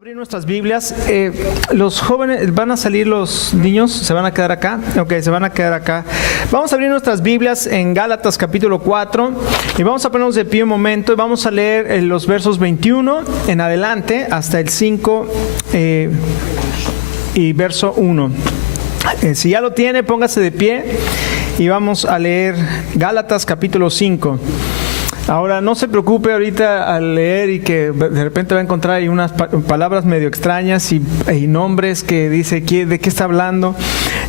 Abrir nuestras Biblias. Los jóvenes van a salir, los niños se van a quedar acá. Ok, se van a quedar acá. Vamos a abrir nuestras Biblias en Gálatas capítulo 4 y vamos a ponernos de pie un momento y vamos a leer los versos 21 en adelante hasta el 5 y verso 1. Si ya lo tiene, póngase de pie y vamos a leer Gálatas capítulo 5. Ahora, no se preocupe ahorita al leer y que de repente va a encontrar ahí unas palabras medio extrañas y nombres que dice de qué está hablando.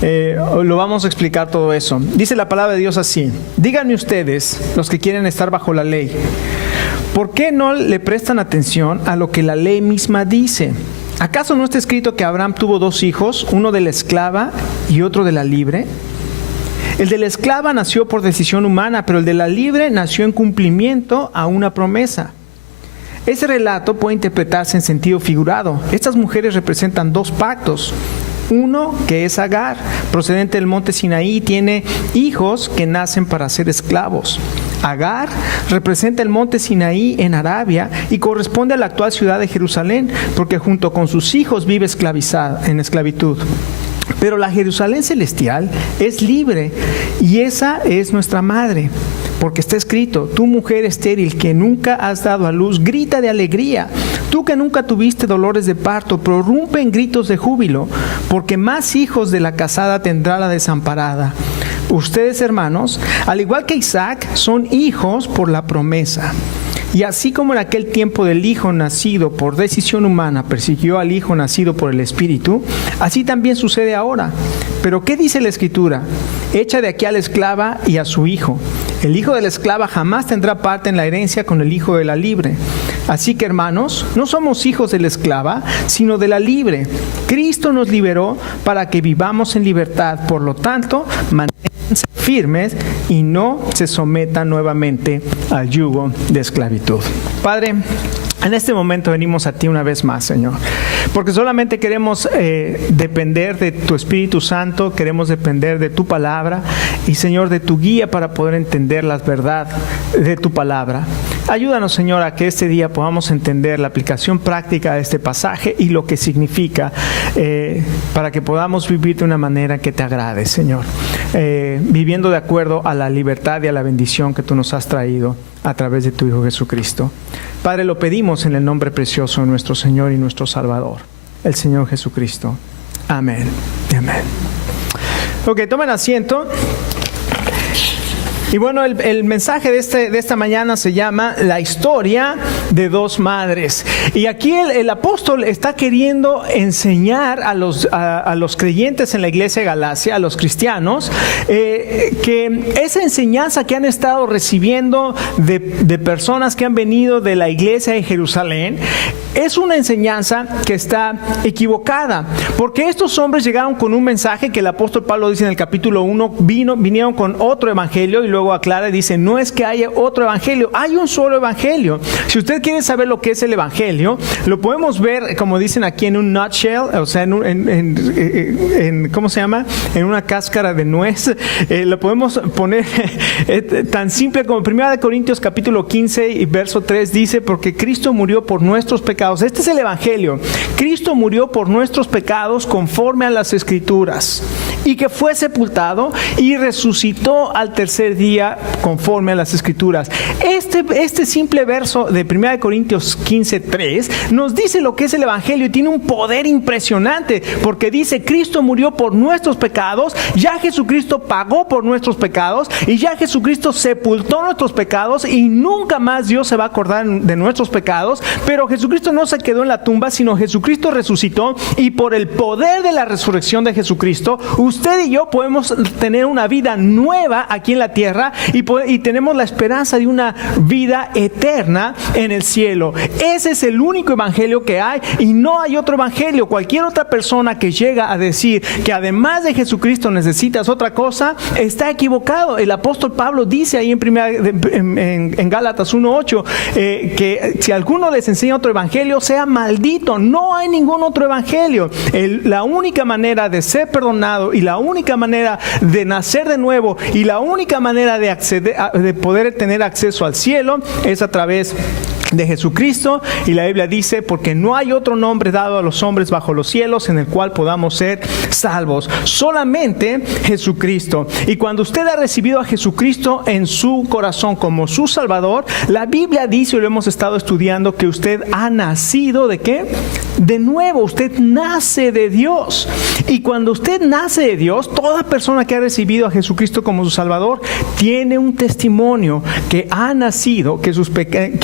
Lo vamos a explicar todo eso. Dice la palabra de Dios así: díganme ustedes, los que quieren estar bajo la ley, ¿por qué no le prestan atención a lo que la ley misma dice? ¿Acaso no está escrito que Abraham tuvo dos hijos, uno de la esclava y otro de la libre? El de la esclava nació por decisión humana, pero el de la libre nació en cumplimiento a una promesa. Ese relato puede interpretarse en sentido figurado. Estas mujeres representan dos pactos. Uno, que es Agar, procedente del monte Sinaí, tiene hijos que nacen para ser esclavos. Agar representa el monte Sinaí en Arabia y corresponde a la actual ciudad de Jerusalén, porque junto con sus hijos vive esclavizada en esclavitud. Pero la Jerusalén celestial es libre y esa es nuestra madre, porque está escrito: tú, mujer estéril que nunca has dado a luz, grita de alegría. Tú que nunca tuviste dolores de parto, prorrumpe en gritos de júbilo, porque más hijos de la casada tendrá la desamparada. Ustedes, hermanos, al igual que Isaac, son hijos por la promesa. Y así como en aquel tiempo del hijo nacido por decisión humana persiguió al hijo nacido por el Espíritu, así también sucede ahora. Pero ¿qué dice la Escritura? Echa de aquí a la esclava y a su hijo. El hijo de la esclava jamás tendrá parte en la herencia con el hijo de la libre. Así que, hermanos, no somos hijos de la esclava, sino de la libre. Cristo nos liberó para que vivamos en libertad. Por lo tanto, manténganse firmes y no se sometan nuevamente al yugo de esclavitud. Padre, en este momento venimos a ti una vez más, Señor, porque solamente queremos depender de tu Espíritu Santo, queremos depender de tu palabra y, Señor, de tu guía para poder entender la verdad de tu palabra. Ayúdanos, Señor, a que este día podamos entender la aplicación práctica de este pasaje y lo que significa para que podamos vivir de una manera que te agrade, Señor, viviendo de acuerdo a la libertad y a la bendición que tú nos has traído a través de tu Hijo Jesucristo. Padre, lo pedimos en el nombre precioso de nuestro Señor y nuestro Salvador, el Señor Jesucristo. Amén. Amén. Ok, tomen asiento. Y bueno, el mensaje de esta mañana se llama La historia de dos madres. Y aquí el apóstol está queriendo enseñar a los creyentes en la iglesia de Galacia, a los cristianos, que esa enseñanza que han estado recibiendo de personas que han venido de la iglesia de Jerusalén es una enseñanza que está equivocada. Porque estos hombres llegaron con un mensaje que el apóstol Pablo dice en el capítulo 1, vinieron con otro evangelio y luego aclara y dice: no es que haya otro evangelio, hay un solo evangelio. Si usted quiere saber lo que es el evangelio, lo podemos ver, como dicen aquí, en un nutshell, o sea, ¿cómo se llama? En una cáscara de nuez. Lo podemos poner tan simple como 1 Corintios capítulo 15 y verso 3 dice: porque Cristo murió por nuestros pecados. Este es el evangelio. Cristo murió por nuestros pecados conforme a las Escrituras, y que fue sepultado y resucitó al tercer día conforme a las Escrituras. Este simple verso de 1 Corintios 15:3 nos dice lo que es el evangelio y tiene un poder impresionante, porque dice: Cristo murió por nuestros pecados, ya Jesucristo pagó por nuestros pecados y ya Jesucristo sepultó nuestros pecados y nunca más Dios se va a acordar de nuestros pecados. Pero Jesucristo no se quedó en la tumba, sino Jesucristo resucitó, y por el poder de la resurrección de Jesucristo, usted y yo podemos tener una vida nueva aquí en la tierra y tenemos la esperanza de una vida eterna en el cielo. Ese es el único evangelio que hay y no hay otro evangelio. Cualquier otra persona que llega a decir que además de Jesucristo necesitas otra cosa, está equivocado. El apóstol Pablo dice ahí en Gálatas 1:8 que si alguno les enseña otro evangelio, sea maldito. No hay ningún otro evangelio. La única manera de ser perdonado y la única manera de nacer de nuevo y la única manera de poder tener acceso al cielo es a través de Jesucristo, y la Biblia dice, porque no hay otro nombre dado a los hombres bajo los cielos en el cual podamos ser salvos, solamente Jesucristo. Y cuando usted ha recibido a Jesucristo en su corazón como su Salvador, la Biblia dice, y lo hemos estado estudiando, que usted ha nacido ¿de qué? De nuevo. Usted nace de Dios, y cuando usted nace de Dios, toda persona que ha recibido a Jesucristo como su Salvador tiene un testimonio que ha nacido, que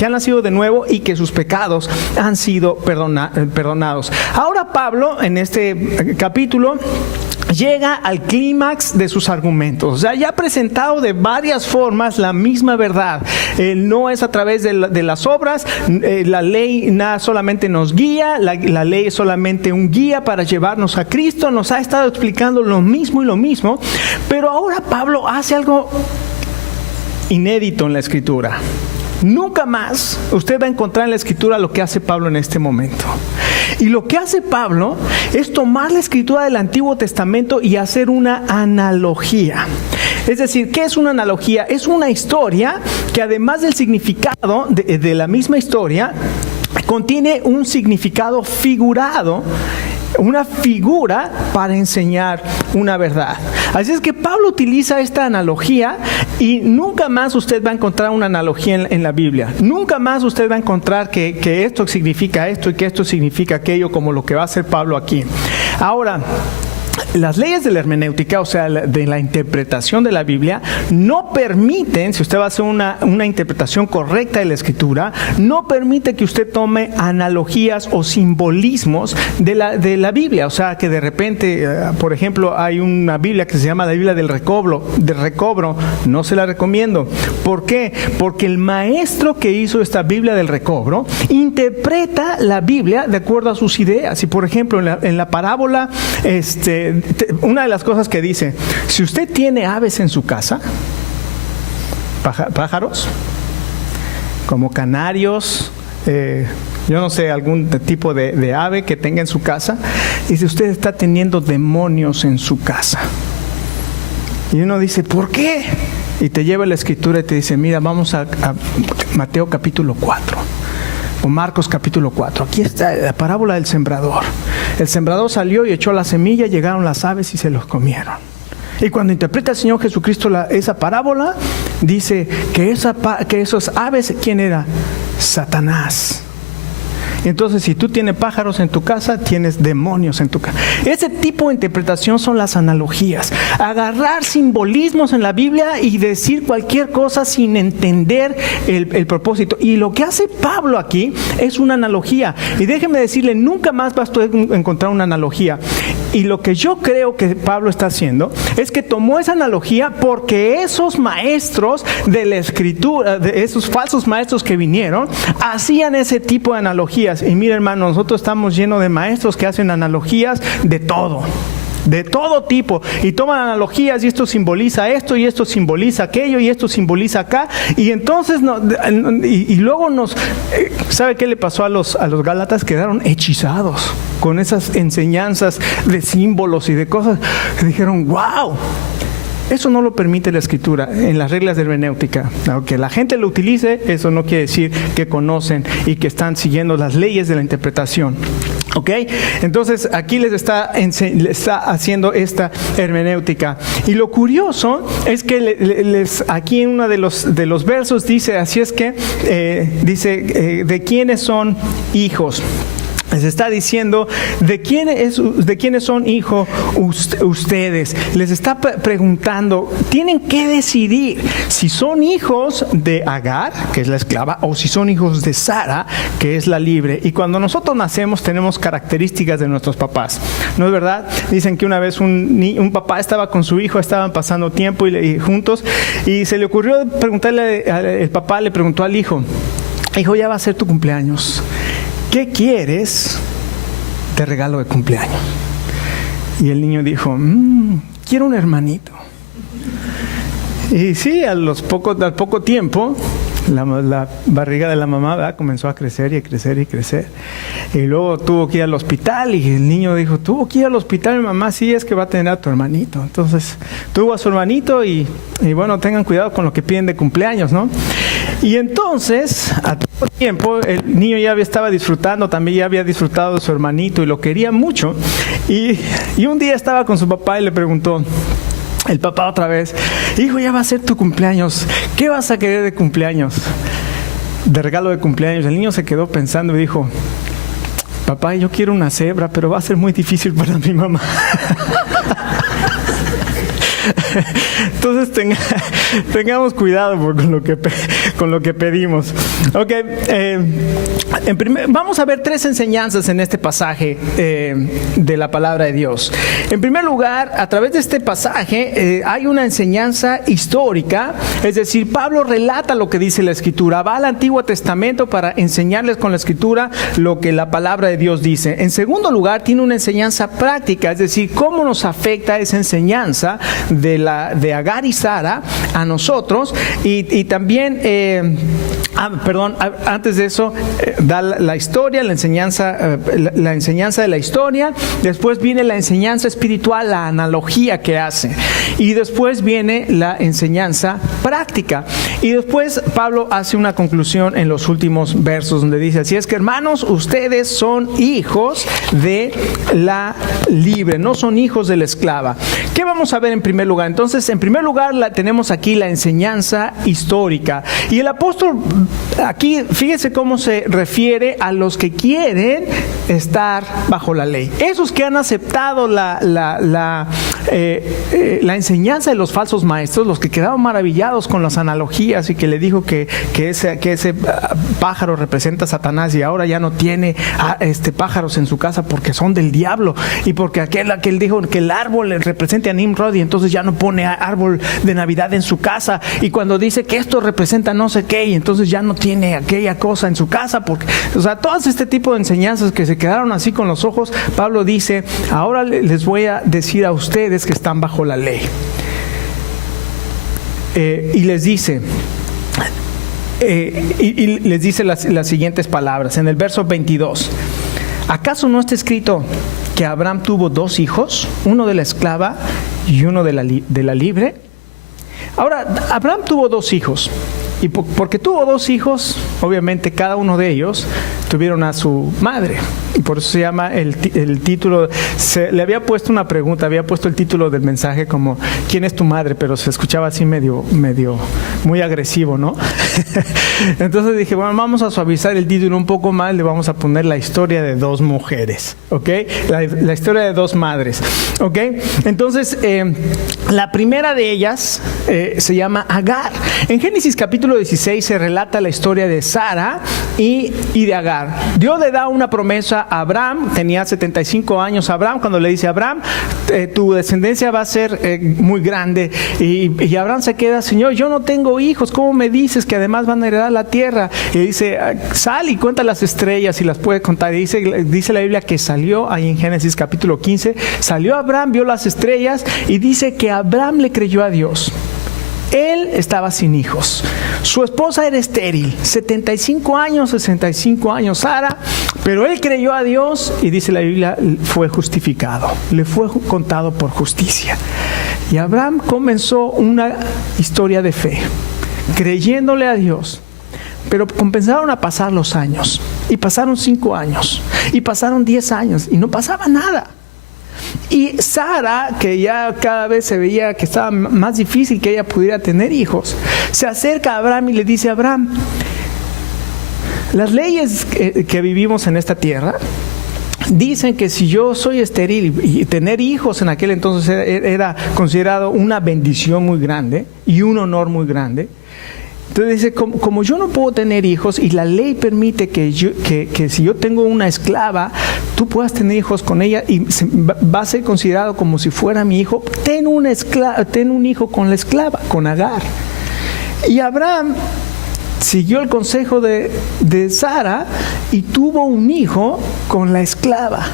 ha nacido de nuevo y que sus pecados han sido perdonados. Ahora Pablo en este capítulo llega al clímax de sus argumentos. O sea, ya ha presentado de varias formas la misma verdad. No es a través de las obras. La ley nada solamente nos guía. La ley es solamente un guía para llevarnos a Cristo. Nos ha estado explicando lo mismo y lo mismo. Pero ahora Pablo hace algo inédito en la Escritura. Nunca más usted va a encontrar en la Escritura lo que hace Pablo en este momento. Y lo que hace Pablo es tomar la Escritura del Antiguo Testamento y hacer una analogía. Es decir, ¿qué es una analogía? Es una historia que, además del significado de la misma historia, contiene un significado figurado, una figura para enseñar una verdad. Así es que Pablo utiliza esta analogía, y nunca más usted va a encontrar una analogía en la Biblia. Nunca más usted va a encontrar que esto significa esto y que esto significa aquello, como lo que va a hacer Pablo aquí. Ahora, las leyes de la hermenéutica, o sea, de la interpretación de la Biblia, no permiten, si usted va a hacer una interpretación correcta de la Escritura, no permite que usted tome analogías o simbolismos de la Biblia. O sea, que de repente, por ejemplo, hay una Biblia que se llama la Biblia del recobro. No se la recomiendo. ¿Por qué? Porque el maestro que hizo esta Biblia del recobro interpreta la Biblia de acuerdo a sus ideas. Y por ejemplo, en la parábola, una de las cosas que dice, si usted tiene aves en su casa, pájaros, como canarios, yo no sé, algún tipo de ave que tenga en su casa, y si usted está teniendo demonios en su casa. Y uno dice, ¿por qué? Y te lleva la Escritura y te dice, mira, vamos a Mateo capítulo 4. O Marcos capítulo 4. Aquí está la parábola del sembrador. El sembrador salió y echó la semilla, llegaron las aves y se los comieron. Y cuando interpreta el Señor Jesucristo esa parábola, dice que esos aves, ¿quién era? Satanás. Entonces, si tú tienes pájaros en tu casa, tienes demonios en tu casa. Ese tipo de interpretación son las analogías. Agarrar simbolismos en la Biblia y decir cualquier cosa sin entender el propósito. Y lo que hace Pablo aquí es una analogía. Y déjeme decirle, nunca más vas a encontrar una analogía. Y lo que yo creo que Pablo está haciendo es que tomó esa analogía porque esos maestros de la Escritura, de esos falsos maestros que vinieron, hacían ese tipo de analogías. Y mira, hermano, nosotros estamos llenos de maestros que hacen analogías de todo tipo, y toman analogías, y esto simboliza esto, y esto simboliza aquello, y esto simboliza acá, y entonces y luego ¿sabe qué le pasó a los gálatas? Quedaron hechizados con esas enseñanzas de símbolos y de cosas, que dijeron, wow. Eso no lo permite la Escritura en las reglas de hermenéutica. Aunque la gente lo utilice, eso no quiere decir que conocen y que están siguiendo las leyes de la interpretación. ¿Ok? Entonces aquí les está haciendo esta hermenéutica. Y lo curioso es que aquí en uno de los versos dice, así es que dice, ¿de quiénes son hijos? Les está diciendo de quiénes son hijos ustedes. Les está preguntando, tienen que decidir si son hijos de Agar, que es la esclava, o si son hijos de Sara, que es la libre. Y cuando nosotros nacemos tenemos características de nuestros papás, ¿no es verdad? Dicen que una vez un papá estaba con su hijo, estaban pasando tiempo y juntos, y se le ocurrió preguntarle, el papá le preguntó al hijo, ya va a ser tu cumpleaños, ¿qué quieres de regalo de cumpleaños? Y el niño dijo, quiero un hermanito. Y sí, al poco tiempo, la barriga de la mamá, ¿verdad?, comenzó a crecer y a crecer y crecer. Y luego tuvo que ir al hospital, y el niño dijo, tuvo que ir al hospital, mi mamá, sí, es que va a tener a tu hermanito. Entonces tuvo a su hermanito, y bueno, tengan cuidado con lo que piden de cumpleaños, ¿no? Y entonces, a todo tiempo, el niño ya estaba disfrutando, también ya había disfrutado de su hermanito y lo quería mucho. Y un día estaba con su papá y le preguntó, el papá otra vez, hijo, ya va a ser tu cumpleaños, ¿qué vas a querer de cumpleaños? De regalo de cumpleaños. El niño se quedó pensando y dijo, papá, yo quiero una cebra, pero va a ser muy difícil para mi mamá. Entonces tengamos cuidado con lo que pedimos. Ok, vamos a ver tres enseñanzas en este pasaje de la palabra de Dios. En primer lugar, a través de este pasaje hay una enseñanza histórica, es decir, Pablo relata lo que dice la Escritura, va al Antiguo Testamento para enseñarles con la Escritura lo que la palabra de Dios dice. En segundo lugar, tiene una enseñanza práctica, es decir, cómo nos afecta esa enseñanza de Agar y Sara a nosotros, y también antes de eso da la historia, la enseñanza de la historia, después viene la enseñanza espiritual, la analogía que hace, y después viene la enseñanza práctica, y después Pablo hace una conclusión en los últimos versos donde dice, así es que hermanos, ustedes son hijos de la libre, no son hijos de la esclava. ¿Qué vamos a ver en primer lugar? Entonces, en primer lugar, tenemos aquí la enseñanza histórica. Y el apóstol, aquí, fíjese cómo se refiere a los que quieren estar bajo la ley. Esos que han aceptado la enseñanza de los falsos maestros, los que quedaron maravillados con las analogías y que le dijo que ese pájaro representa a Satanás y ahora ya no tiene pájaros en su casa porque son del diablo, y porque aquel dijo que el árbol representa a Nimrod y entonces ya no pone árbol de Navidad en su casa, y cuando dice que esto representa no sé qué y entonces ya no tiene aquella cosa en su casa, porque, o sea, todas este tipo de enseñanzas que se quedaron así con los ojos, Pablo dice, ahora les voy a decir a ustedes que están bajo la ley, y les dice las siguientes palabras en el verso 22. ¿Acaso no está escrito que Abraham tuvo dos hijos, uno de la esclava y uno de la libre? Ahora, Abraham tuvo dos hijos, y porque tuvo dos hijos, obviamente cada uno de ellos tuvieron a su madre, y por eso se llama el título. Le había puesto una pregunta, había puesto el título del mensaje como ¿quién es tu madre? Pero se escuchaba así medio muy agresivo, ¿no? Entonces dije, bueno, vamos a suavizar el título un poco más, le vamos a poner la historia de dos mujeres, ¿ok? La historia de dos madres, ¿ok? Entonces, la primera de ellas se llama Agar. En Génesis capítulo 16 se relata la historia de Sara y de Agar. Dios le da una promesa a Abraham, tenía 75 años Abraham, cuando le dice a Abraham, tu descendencia va a ser muy grande, y Abraham se queda, Señor, yo no tengo hijos, ¿cómo me dices que además van a heredar la tierra? Y dice, sal y cuenta las estrellas, y las puede contar. Y dice la Biblia que salió, ahí en Génesis capítulo 15, salió Abraham, vio las estrellas, y dice que Abraham le creyó a Dios. Él estaba sin hijos. Su esposa era estéril, 65 años Sara, pero él creyó a Dios y dice la Biblia, fue justificado, le fue contado por justicia. Y Abraham comenzó una historia de fe, creyéndole a Dios. Pero comenzaron a pasar los años, y pasaron 5 años, y pasaron 10 años, y no pasaba nada. Y Sara, que ya cada vez se veía que estaba más difícil que ella pudiera tener hijos, se acerca a Abraham y le dice, Abraham, las leyes que vivimos en esta tierra dicen que si yo soy estéril, y tener hijos en aquel entonces era considerado una bendición muy grande y un honor muy grande. Entonces dice, como yo no puedo tener hijos y la ley permite que si yo tengo una esclava, tú puedas tener hijos con ella y va a ser considerado como si fuera mi hijo, ten un hijo con la esclava, con Agar. Y Abraham siguió el consejo de Sara y tuvo un hijo con la esclava,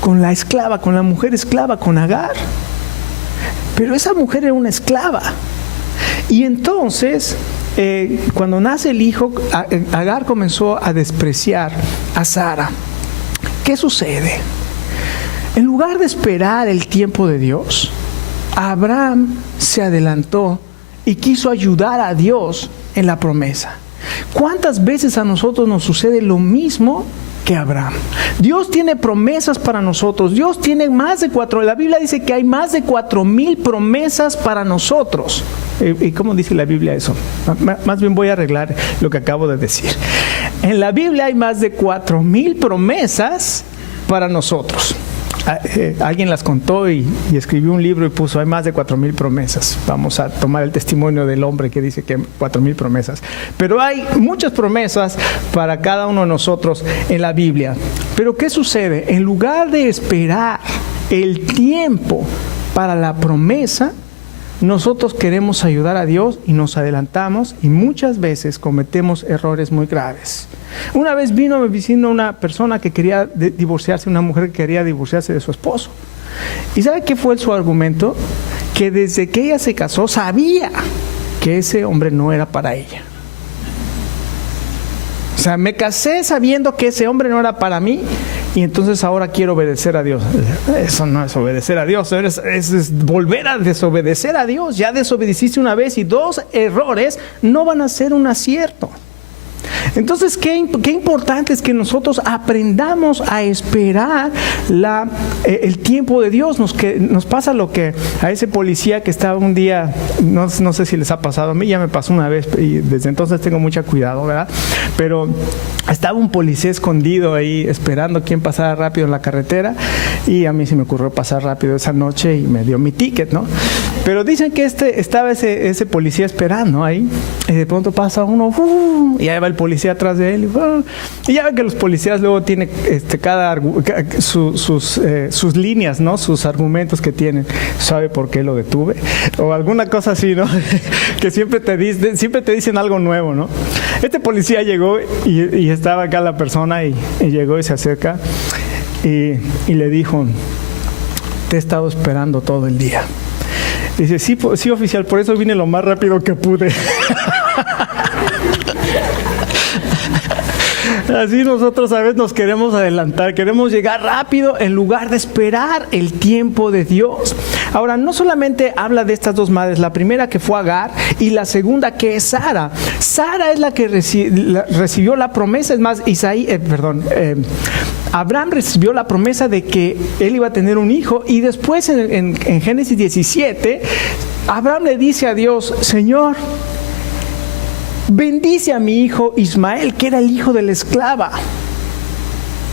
con la mujer esclava, con Agar. Pero esa mujer era una esclava. Y entonces, cuando nace el hijo, Agar comenzó a despreciar a Sara. ¿Qué sucede? En lugar de esperar el tiempo de Dios, Abraham se adelantó y quiso ayudar a Dios en la promesa. ¿Cuántas veces a nosotros nos sucede lo mismo que Abraham? Dios tiene promesas para nosotros. Dios tiene más de 4. La Biblia dice que hay más de 4,000 promesas para nosotros. ¿Y cómo dice la Biblia eso? Más bien voy a arreglar lo que acabo de decir. En la Biblia hay más de 4,000 promesas para nosotros. Alguien las contó y escribió un libro y puso, hay más de 4,000 promesas. Vamos a tomar el testimonio del hombre que dice que hay 4,000 promesas. Pero hay muchas promesas para cada uno de nosotros en la Biblia. Pero ¿qué sucede? En lugar de esperar el tiempo para la promesa, nosotros queremos ayudar a Dios y nos adelantamos y muchas veces cometemos errores muy graves. Una vez vino a mi vecino una persona que quería divorciarse, una mujer que quería divorciarse de su esposo. ¿Y sabe qué fue su argumento? Que desde que ella se casó sabía que ese hombre no era para ella. O sea, me casé sabiendo que ese hombre no era para mí y entonces ahora quiero obedecer a Dios. Eso no es obedecer a Dios, es volver a desobedecer a Dios. Ya desobedeciste una vez y 2 errores no van a ser un acierto. Entonces, qué importante es que nosotros aprendamos a esperar el tiempo de Dios. Nos pasa lo que a ese policía que estaba un día, no sé si les ha pasado, a mí ya me pasó una vez y desde entonces tengo mucho cuidado, ¿verdad? Pero estaba un policía escondido ahí esperando quién pasara rápido en la carretera y a mí se me ocurrió pasar rápido esa noche y me dio mi ticket, ¿no? Pero dicen que estaba ese policía esperando ahí y de pronto pasa uno y ahí va el policía atrás de él y ya ven que los policías luego tienen sus líneas, ¿no? Sus argumentos que tienen. ¿Sabe por qué lo detuve? O alguna cosa así, ¿no? Que siempre te dicen algo nuevo, ¿no? Este policía llegó y estaba acá la persona y llegó y se acerca y le dijo, te he estado esperando todo el día. Dice, sí, oficial, por eso vine lo más rápido que pude. Así nosotros a veces nos queremos adelantar, queremos llegar rápido en lugar de esperar el tiempo de Dios. Ahora, no solamente habla de estas 2 madres, la primera que fue Agar y la segunda que es Sara. Sara es la que recibió la promesa, es más, Abraham recibió la promesa de que él iba a tener un hijo y después en Génesis 17, Abraham le dice a Dios, Señor, bendice a mi hijo Ismael, que era el hijo de la esclava.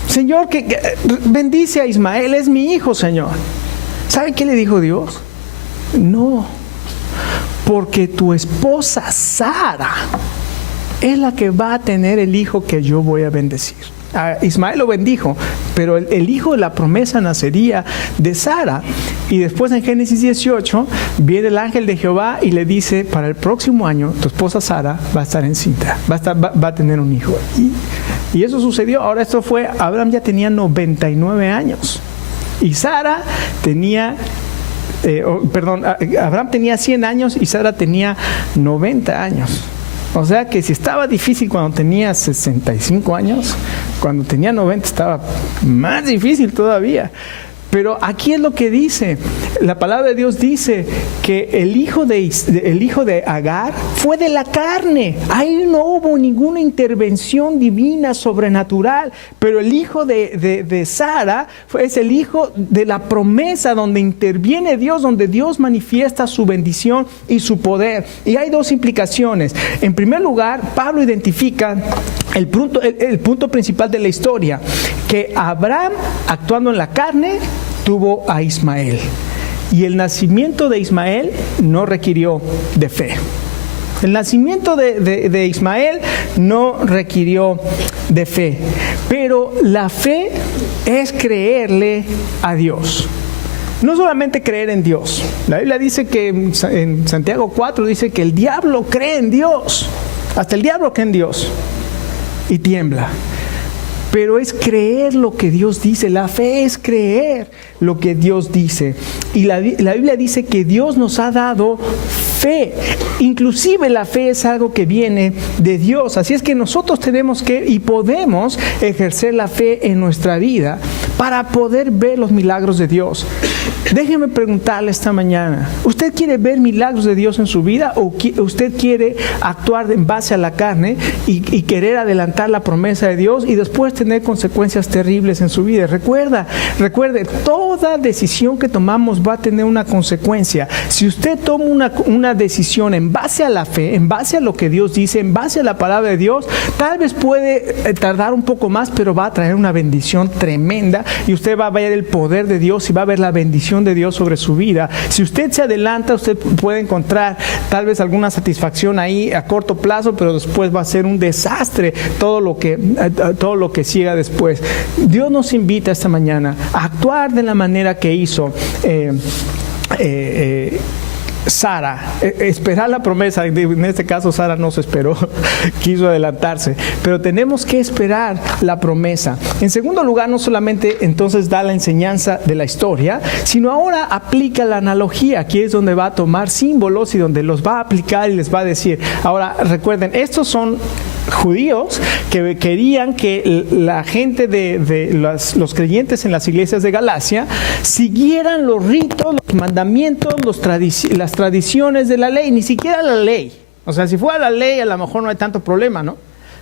Señor, que bendice a Ismael, es mi hijo, Señor. ¿Sabe qué le dijo Dios? No, porque tu esposa Sara es la que va a tener el hijo que yo voy a bendecir. A Ismael lo bendijo, pero el hijo de la promesa nacería de Sara. Y después en Génesis 18 viene el ángel de Jehová y le dice, para el próximo año tu esposa Sara va a estar encinta, va a tener un hijo. Y eso sucedió. Ahora esto fue, Abraham ya tenía 99 años y Sara tenía Abraham tenía 100 años y Sara tenía 90 años. O sea que si estaba difícil cuando tenía 65 años, cuando tenía 90 estaba más difícil todavía. Pero aquí es lo que dice, la palabra de Dios dice que el hijo de Agar fue de la carne. Ahí no hubo ninguna intervención divina sobrenatural, pero el hijo de Sara es el hijo de la promesa donde interviene Dios, donde Dios manifiesta su bendición y su poder. Y hay 2 implicaciones. En primer lugar, Pablo identifica el punto principal de la historia, que Abraham, actuando en la carne, tuvo a Ismael. Y el nacimiento de Ismael no requirió de fe. El nacimiento de Ismael no requirió de fe. Pero la fe es creerle a Dios. No solamente creer en Dios. La Biblia dice que en Santiago 4 dice que el diablo cree en Dios. Hasta el diablo cree en Dios y tiembla. Pero es creer lo que Dios dice. La fe es creer lo que Dios dice. Y la Biblia dice que Dios nos ha dado fe. Inclusive la fe es algo que viene de Dios. Así es que nosotros tenemos que y podemos ejercer la fe en nuestra vida para poder ver los milagros de Dios. déjeme preguntarle esta mañana, ¿usted quiere ver milagros de Dios en su vida o usted quiere actuar en base a la carne y querer adelantar la promesa de Dios y después tener consecuencias terribles en su vida? Recuerde, toda decisión que tomamos va a tener una consecuencia. Si usted toma una decisión en base a la fe, en base a lo que Dios dice, en base a la palabra de Dios, tal vez puede tardar un poco más, pero va a traer una bendición tremenda y usted va a ver el poder de Dios y va a ver la bendición de Dios sobre su vida. Si usted se adelanta, usted puede encontrar tal vez alguna satisfacción ahí a corto plazo, pero después va a ser un desastre todo lo que siga después. Dios nos invita esta mañana a actuar de la manera que hizo Sara, esperar la promesa. En este caso Sara no se esperó, quiso adelantarse, pero tenemos que esperar la promesa. En segundo lugar, no solamente entonces da la enseñanza de la historia, sino ahora aplica la analogía. Aquí es donde va a tomar símbolos y donde los va a aplicar y les va a decir. Ahora recuerden, estos son judíos que querían que la gente de los creyentes en las iglesias de Galacia siguieran los ritos, los mandamientos, las tradiciones de la ley, ni siquiera la ley. O sea, si fuera la ley, a lo mejor no hay tanto problema, ¿no?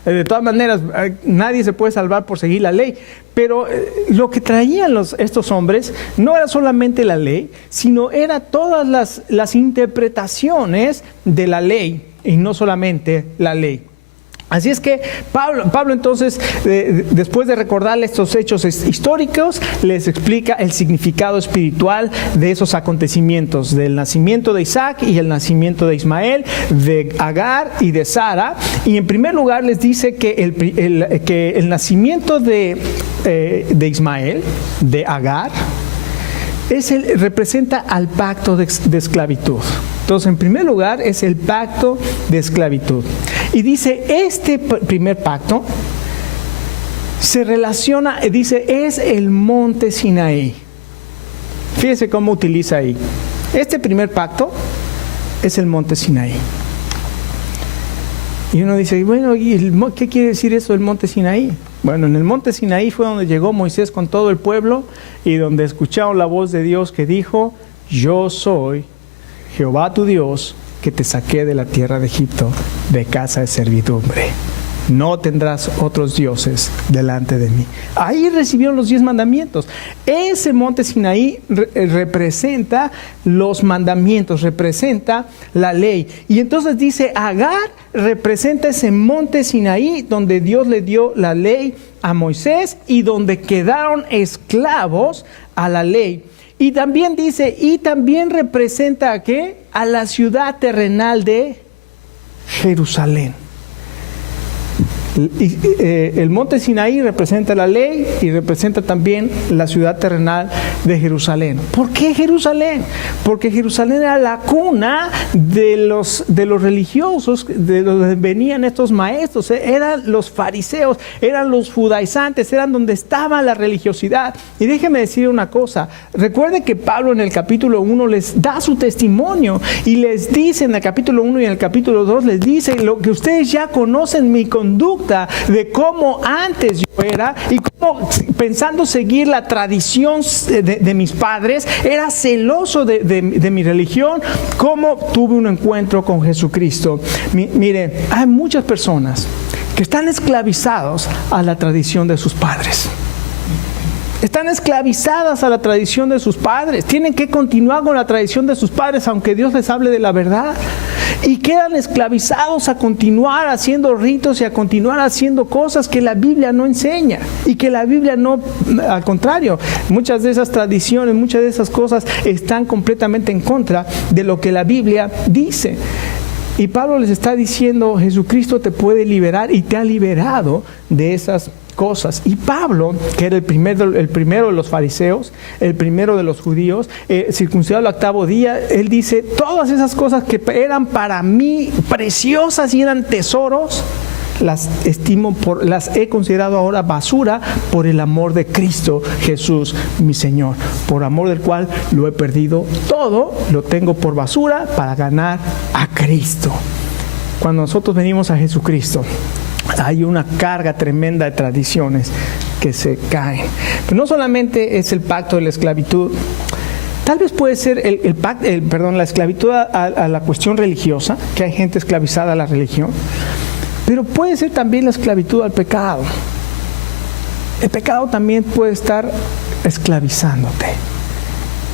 De todas maneras, nadie se puede salvar por seguir la ley. Pero lo que traían estos hombres no era solamente la ley, sino era todas las interpretaciones de la ley y no solamente la ley. Así es que Pablo entonces, después de recordarles estos hechos históricos, les explica el significado espiritual de esos acontecimientos, del nacimiento de Isaac y el nacimiento de Ismael, de Agar y de Sara. Y en primer lugar les dice que el nacimiento de Ismael, de Agar, representa al pacto de esclavitud. Entonces, en primer lugar, es el pacto de esclavitud. Y dice, este primer pacto se relaciona, dice, es el monte Sinaí. Fíjese cómo utiliza ahí. Este primer pacto es el monte Sinaí. Y uno dice, bueno, ¿qué quiere decir eso del monte Sinaí? Bueno, en el monte Sinaí fue donde llegó Moisés con todo el pueblo y donde escucharon la voz de Dios que dijo, yo soy Jehová tu Dios, que te saqué de la tierra de Egipto, de casa de servidumbre. No tendrás otros dioses delante de mí. Ahí recibieron los 10 mandamientos. Ese monte Sinaí representa los mandamientos, representa la ley. Y entonces dice, Agar representa ese monte Sinaí donde Dios le dio la ley a Moisés y donde quedaron esclavos a la ley. Y también dice, y también representa ¿a qué? A la ciudad terrenal de Jerusalén. El monte Sinaí representa la ley y representa también la ciudad terrenal de Jerusalén. ¿Por qué Jerusalén? Porque Jerusalén era la cuna de los religiosos, de donde venían estos maestros, eran los fariseos, eran los judaizantes, eran donde estaba la religiosidad. Y déjeme decir una cosa, recuerden que Pablo en el capítulo 1 les da su testimonio y les dice en el capítulo 1 y en el capítulo 2 les dice lo que ustedes ya conocen, mi conducta, de cómo antes yo era y cómo, pensando seguir la tradición de mis padres, era celoso de mi religión, cómo tuve un encuentro con Jesucristo. Mire, hay muchas personas que están esclavizados a la tradición de sus padres. Están esclavizadas a la tradición de sus padres. Tienen que continuar con la tradición de sus padres, aunque Dios les hable de la verdad. Y quedan esclavizados a continuar haciendo ritos y a continuar haciendo cosas que la Biblia no enseña. Y que la Biblia no, al contrario, muchas de esas tradiciones, muchas de esas cosas están completamente en contra de lo que la Biblia dice. Y Pablo les está diciendo, Jesucristo te puede liberar y te ha liberado de esas cosas. Y Pablo, que era el primero de los fariseos, el primero de los judíos, circuncidado al 8º día, él dice, todas esas cosas que eran para mí preciosas y eran tesoros, las he considerado ahora basura por el amor de Cristo Jesús, mi Señor, por amor del cual lo he perdido todo, lo tengo por basura para ganar a Cristo. Cuando nosotros venimos a Jesucristo, hay una carga tremenda de tradiciones que se caen. Pero no solamente es el pacto de la esclavitud, Tal vez puede ser la esclavitud a la cuestión religiosa, que hay gente esclavizada a la religión, pero puede ser también la esclavitud al pecado. El pecado también puede estar esclavizándote.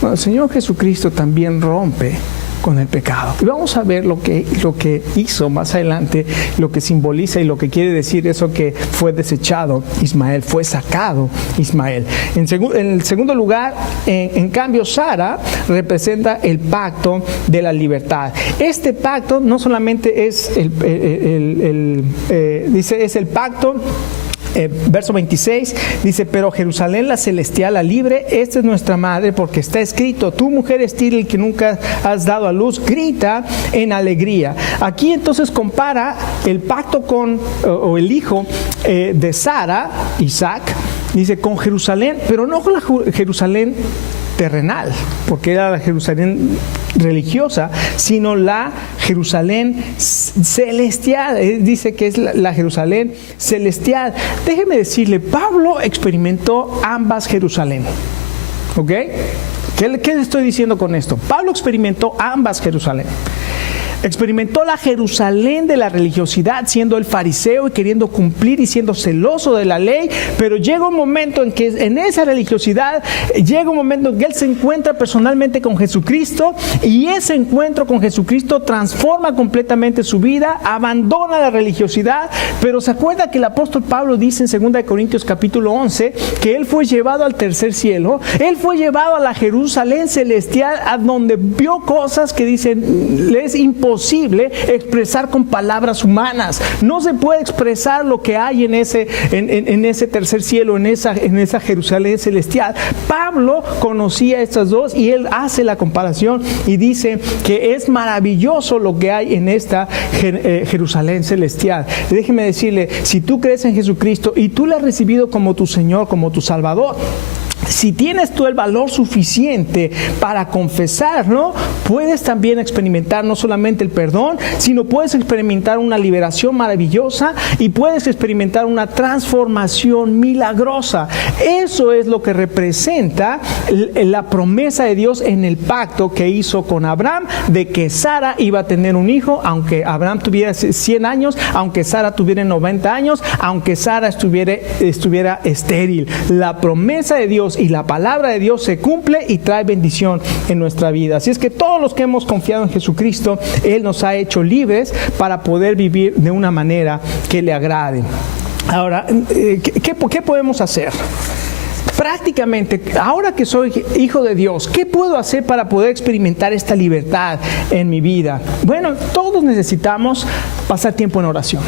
Bueno, el Señor Jesucristo también rompe con el pecado. Y vamos a ver lo que hizo más adelante, lo que simboliza y lo que quiere decir eso que fue desechado Ismael, fue sacado Ismael. En el segundo lugar, en cambio, Sara representa el pacto de la libertad. Este pacto no solamente es es el pacto. Verso 26 dice: pero Jerusalén la celestial, la libre, esta es nuestra madre, porque está escrito: tú, mujer estéril que nunca has dado a luz, grita en alegría. Aquí entonces compara el pacto o el hijo de Sara, Isaac, dice con Jerusalén, pero no con la Jerusalén terrenal, porque era la Jerusalén religiosa, sino la Jerusalén celestial. Dice que es la Jerusalén celestial. Déjeme decirle, Pablo experimentó ambas Jerusalén. ¿Ok? ¿Qué le estoy diciendo con esto? Pablo experimentó ambas Jerusalén. Experimentó la Jerusalén de la religiosidad, siendo el fariseo y queriendo cumplir y siendo celoso de la ley, pero llega un momento en que en esa religiosidad, llega un momento en que él se encuentra personalmente con Jesucristo, y ese encuentro con Jesucristo transforma completamente su vida, abandona la religiosidad. Pero se acuerda que el apóstol Pablo dice en 2 Corintios capítulo 11 que él fue llevado al tercer cielo, él fue llevado a la Jerusalén celestial, a donde vio cosas que dicen le es imposible expresar con palabras humanas. No se puede expresar lo que hay en ese tercer cielo, en esa Jerusalén celestial. Pablo conocía estas dos y él hace la comparación y dice que es maravilloso lo que hay en esta Jerusalén celestial. Déjeme decirle, si tú crees en Jesucristo y tú le has recibido como tu Señor, como tu Salvador, si tienes tú el valor suficiente para confesarlo, puedes también experimentar no solamente el perdón, sino puedes experimentar una liberación maravillosa y puedes experimentar una transformación milagrosa. Eso es lo que representa la promesa de Dios en el pacto que hizo con Abraham, de que Sara iba a tener un hijo, aunque Abraham tuviera 100 años, aunque Sara tuviera 90 años, aunque Sara estuviera estéril. La promesa de Dios y la palabra de Dios se cumple y trae bendición en nuestra vida. Así es que todos los que hemos confiado en Jesucristo, Él nos ha hecho libres para poder vivir de una manera que le agrade. Ahora, ¿qué podemos hacer? Prácticamente, ahora que soy hijo de Dios, ¿qué puedo hacer para poder experimentar esta libertad en mi vida? Bueno, todos necesitamos pasar tiempo en oración.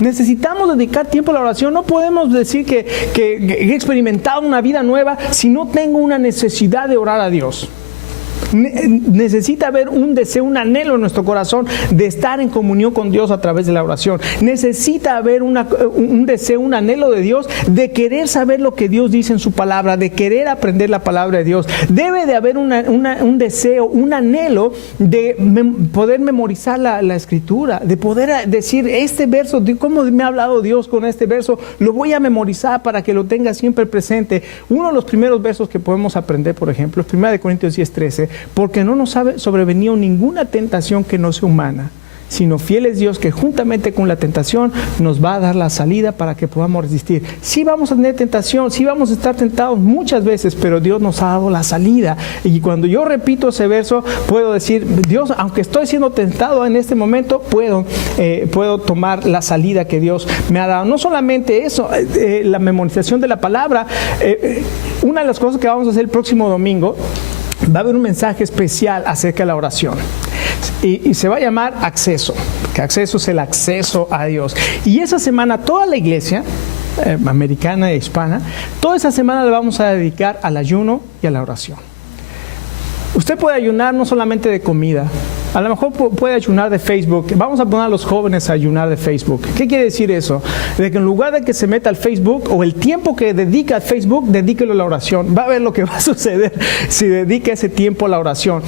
Necesitamos dedicar tiempo a la oración. No podemos decir que he experimentado una vida nueva si no tengo una necesidad de orar a Dios. Necesita haber un deseo, un anhelo en nuestro corazón de estar en comunión con Dios a través de la oración. Necesita haber un deseo, un anhelo de Dios de querer saber lo que Dios dice en su palabra, de querer aprender la palabra de Dios. Debe de haber un deseo, un anhelo de poder memorizar la escritura, de poder decir este verso, ¿cómo me ha hablado Dios con este verso? Lo voy a memorizar para que lo tenga siempre presente. Uno de los primeros versos que podemos aprender, por ejemplo, es 1 Corintios 10:13. Porque no nos ha sobrevenido ninguna tentación que no sea humana, sino fiel es Dios que juntamente con la tentación nos va a dar la salida para que podamos resistir. Sí vamos a tener tentación, sí vamos a estar tentados muchas veces, pero Dios nos ha dado la salida. Y cuando yo repito ese verso, puedo decir, Dios, aunque estoy siendo tentado en este momento, puedo tomar la salida que Dios me ha dado. No solamente eso, la memorización de la palabra. Una de las cosas que vamos a hacer el próximo domingo, va a haber un mensaje especial acerca de la oración y se va a llamar acceso, que acceso es el acceso a Dios. Y esa semana toda la iglesia americana e hispana, toda esa semana la vamos a dedicar al ayuno y a la oración. Usted puede ayunar no solamente de comida, A lo mejor puede ayunar de Facebook. Vamos a poner a los jóvenes a ayunar de Facebook. ¿Qué quiere decir eso? De que en lugar de que se meta al Facebook o el tiempo que dedica al Facebook, dedíquelo a la oración. Va a ver lo que va a suceder si dedica ese tiempo a la oración.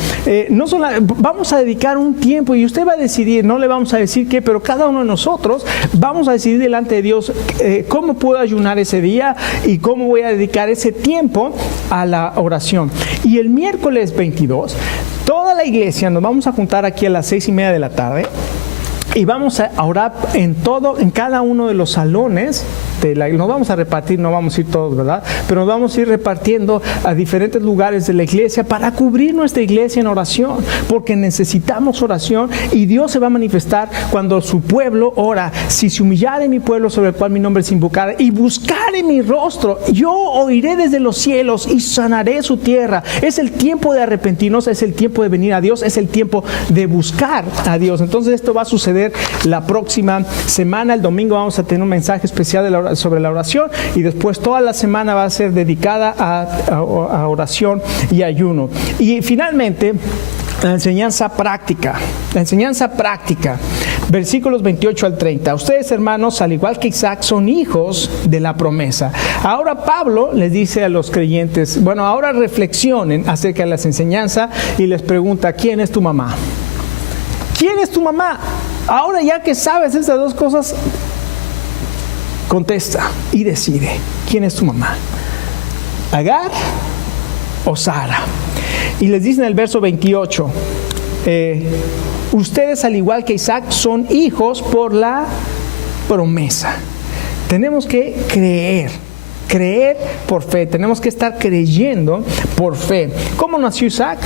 Vamos a dedicar un tiempo y usted va a decidir, no le vamos a decir qué, pero cada uno de nosotros vamos a decidir delante de Dios cómo puedo ayunar ese día y cómo voy a dedicar ese tiempo a la oración. Y el miércoles 22, toda la iglesia nos vamos a juntar aquí a las 6:30 de la tarde y vamos a orar en cada uno de los salones. Nos vamos a repartir, no vamos a ir todos, ¿verdad? Pero nos vamos a ir repartiendo a diferentes lugares de la iglesia para cubrir nuestra iglesia en oración, porque necesitamos oración y Dios se va a manifestar cuando su pueblo ora. Si se humillare mi pueblo sobre el cual mi nombre es invocado y buscare mi rostro, yo oiré desde los cielos y sanaré su tierra. Es el tiempo de arrepentirnos, es el tiempo de venir a Dios, es el tiempo de buscar a Dios. Entonces esto va a suceder la próxima semana. El domingo vamos a tener un mensaje especial sobre la oración y después toda la semana va a ser dedicada a oración y ayuno. Y finalmente, la enseñanza práctica, versículos 28 al 30. Ustedes, hermanos, al igual que Isaac, son hijos de la promesa. Ahora Pablo les dice a los creyentes, bueno, ahora reflexionen acerca de las enseñanzas y les pregunta, ¿quién es tu mamá? ¿Quién es tu mamá? Ahora ya que sabes esas dos cosas, contesta y decide, ¿quién es tu mamá? ¿Agar o Sara? Y les dice en el verso 28, ustedes al igual que Isaac son hijos por la promesa. Tenemos que creer por fe, tenemos que estar creyendo por fe. ¿Cómo nació Isaac?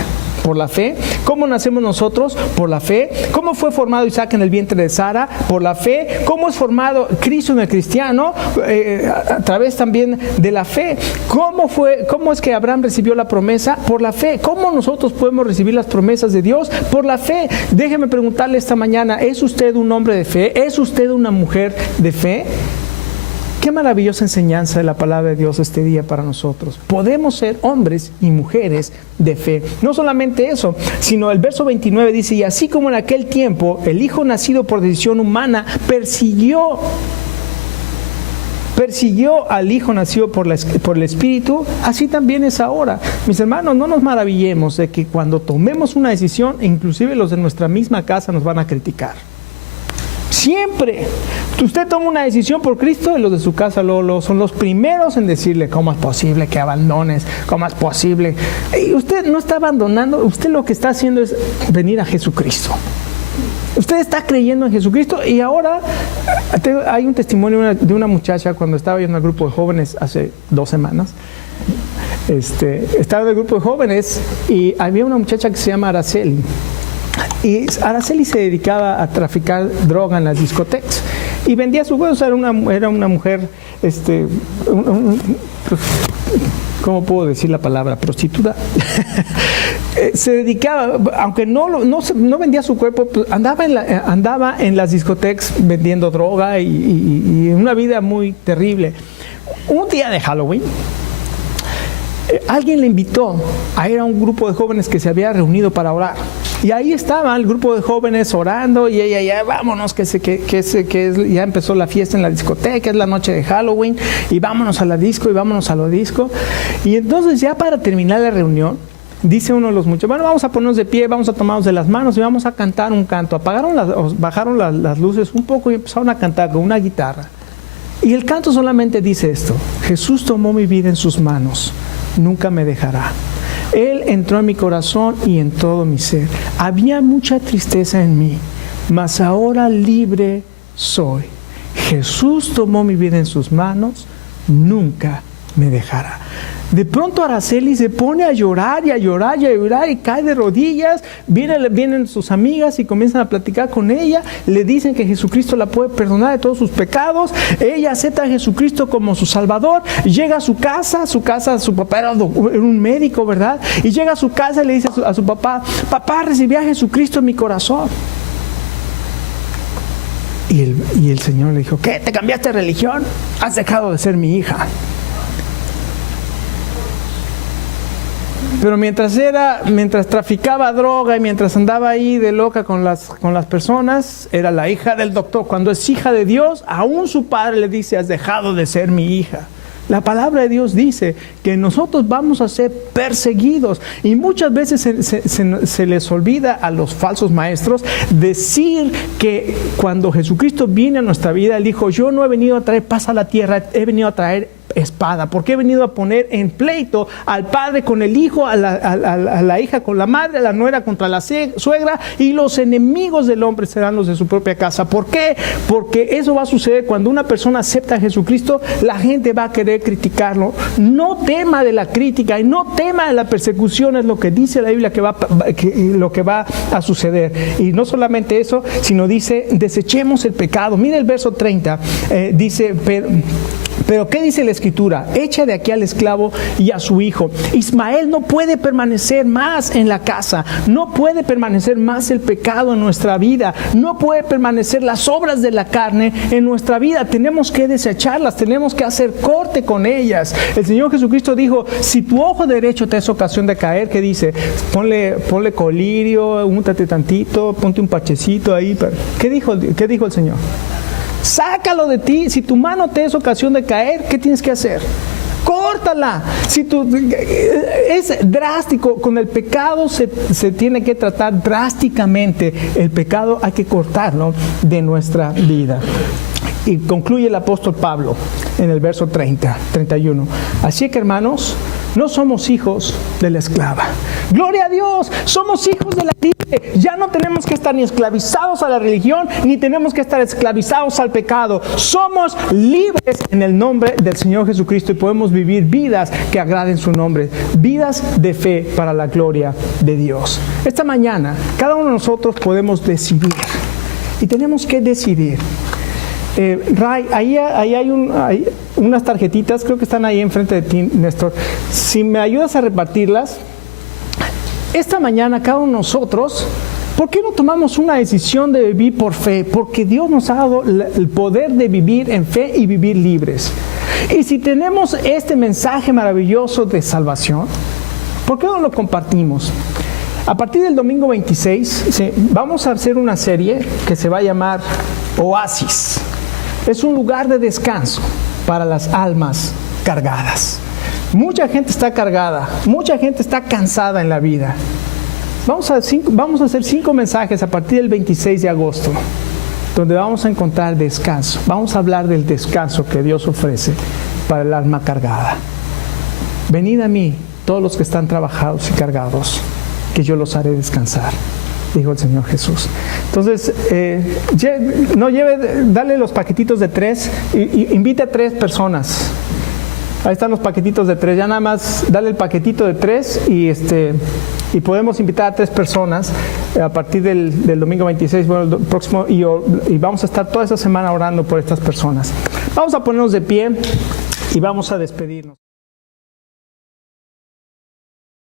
Por la fe. ¿Cómo nacemos nosotros? Por la fe. ¿Cómo fue formado Isaac en el vientre de Sara? Por la fe. ¿Cómo es formado Cristo en el cristiano? A través también de la fe. ¿Cómo es que Abraham recibió la promesa? Por la fe. ¿Cómo nosotros podemos recibir las promesas de Dios? Por la fe. Déjeme preguntarle esta mañana, ¿es usted un hombre de fe? ¿Es usted una mujer de fe? Qué maravillosa enseñanza de la palabra de Dios este día para nosotros. Podemos ser hombres y mujeres de fe. No solamente eso, sino el verso 29 dice, y así como en aquel tiempo el hijo nacido por decisión humana persiguió al hijo nacido por el Espíritu, así también es ahora. Mis hermanos, no nos maravillemos de que cuando tomemos una decisión, inclusive los de nuestra misma casa nos van a criticar. Siempre. Usted toma una decisión por Cristo y los de su casa son los primeros en decirle, ¿cómo es posible que abandones? ¿Cómo es posible? Y usted no está abandonando, usted lo que está haciendo es venir a Jesucristo. Usted está creyendo en Jesucristo. Y ahora hay un testimonio de una muchacha cuando estaba yo en el grupo de jóvenes hace 2 semanas. Estaba en el grupo de jóvenes y había una muchacha que se llama Araceli. Y Araceli se dedicaba a traficar droga en las discotecas y vendía sus huevos. Era una mujer, ¿cómo puedo decir la palabra? Prostituta. Se dedicaba, aunque no vendía su cuerpo, pues andaba en las discotecas vendiendo droga y una vida muy terrible. Un día de Halloween, alguien le invitó a ir a un grupo de jóvenes que se había reunido para orar. Y ahí estaba el grupo de jóvenes orando y ella ya vámonos, ya empezó la fiesta en la discoteca, es la noche de Halloween y vámonos a la disco y vámonos a la disco. Y entonces ya para terminar la reunión, dice uno de los muchachos, bueno, vamos a ponernos de pie, vamos a tomarnos de las manos y vamos a cantar un canto. Bajaron las luces un poco y empezaron a cantar con una guitarra. Y el canto solamente dice esto: Jesús tomó mi vida en sus manos, nunca me dejará. Él entró en mi corazón y en todo mi ser. Había mucha tristeza en mí, mas ahora libre soy. Jesús tomó mi vida en sus manos, nunca me dejará. De pronto Araceli se pone a llorar y a llorar y a llorar y cae de rodillas. Vienen sus amigas y comienzan a platicar con ella. Le dicen que Jesucristo la puede perdonar de todos sus pecados. Ella acepta a Jesucristo como su Salvador. Llega a su casa, su papá era un médico, ¿verdad? Y llega a su casa y le dice a su papá, papá, recibí a Jesucristo en mi corazón. Y el Señor le dijo, ¿qué? ¿Te cambiaste de religión? Has dejado de ser mi hija. Pero mientras traficaba droga y mientras andaba ahí de loca con las personas, era la hija del doctor. Cuando es hija de Dios, aún su padre le dice: has dejado de ser mi hija. La palabra de Dios dice que nosotros vamos a ser perseguidos, y muchas veces se les olvida a los falsos maestros decir que cuando Jesucristo vino a nuestra vida, Él dijo: yo no he venido a traer paz a la tierra, he venido a traer espada, porque he venido a poner en pleito al padre con el hijo, a la hija con la madre, a la nuera contra la suegra, y los enemigos del hombre serán los de su propia casa. ¿Por qué? Porque eso va a suceder cuando una persona acepta a Jesucristo. La gente va a querer criticarlo. No tema de la crítica y no tema de la persecución, es lo que dice la Biblia lo que va a suceder. Y no solamente eso, sino dice: desechemos el pecado. Mira el verso 30, dice: pero ¿qué dice la Escritura? Echa de aquí al esclavo y a su hijo. Ismael no puede permanecer más en la casa. No puede permanecer más el pecado en nuestra vida. No puede permanecer las obras de la carne en nuestra vida. Tenemos que desecharlas. Tenemos que hacer corte con ellas. El Señor Jesucristo dijo: si tu ojo derecho te es ocasión de caer, ¿qué dice? Ponle colirio, úntate tantito, ponte un parchecito ahí. ¿Qué dijo el Señor? Sácalo de ti. Si tu mano te es ocasión de caer, ¿qué tienes que hacer? Córtala. Es drástico. Con el pecado se tiene que tratar drásticamente. El pecado hay que cortarlo de nuestra vida. Y concluye el apóstol Pablo en el verso 31. Así que, hermanos, no somos hijos de la esclava. ¡Gloria a Dios! Somos hijos de la libre. Ya no tenemos que estar ni esclavizados a la religión, ni tenemos que estar esclavizados al pecado. Somos libres en el nombre del Señor Jesucristo y podemos vivir vidas que agraden su nombre. Vidas de fe para la gloria de Dios. Esta mañana, cada uno de nosotros podemos decidir. Y tenemos que decidir. Ray, ahí hay unas tarjetitas, creo que están ahí enfrente de ti, Néstor. Si me ayudas a repartirlas, esta mañana cada uno de nosotros, ¿por qué no tomamos una decisión de vivir por fe? Porque Dios nos ha dado el poder de vivir en fe y vivir libres. Y si tenemos este mensaje maravilloso de salvación, ¿por qué no lo compartimos? A partir del domingo 26, vamos a hacer una serie que se va a llamar Oasis. Es un lugar de descanso para las almas cargadas. Mucha gente está cargada, mucha gente está cansada en la vida. Vamos a hacer 5 mensajes a partir del 26 de agosto, donde vamos a encontrar descanso. Vamos a hablar del descanso que Dios ofrece para el alma cargada. Venid a mí, todos los que están trabajados y cargados, que yo los haré descansar, dijo el Señor Jesús. Entonces, dale los paquetitos de 3 y invita a 3 personas. Ahí están los paquetitos de 3. Ya nada más dale el paquetito de 3 y podemos invitar a 3 personas a partir del domingo 26, bueno, el próximo, y vamos a estar toda esa semana orando por estas personas. Vamos a ponernos de pie y vamos a despedirnos.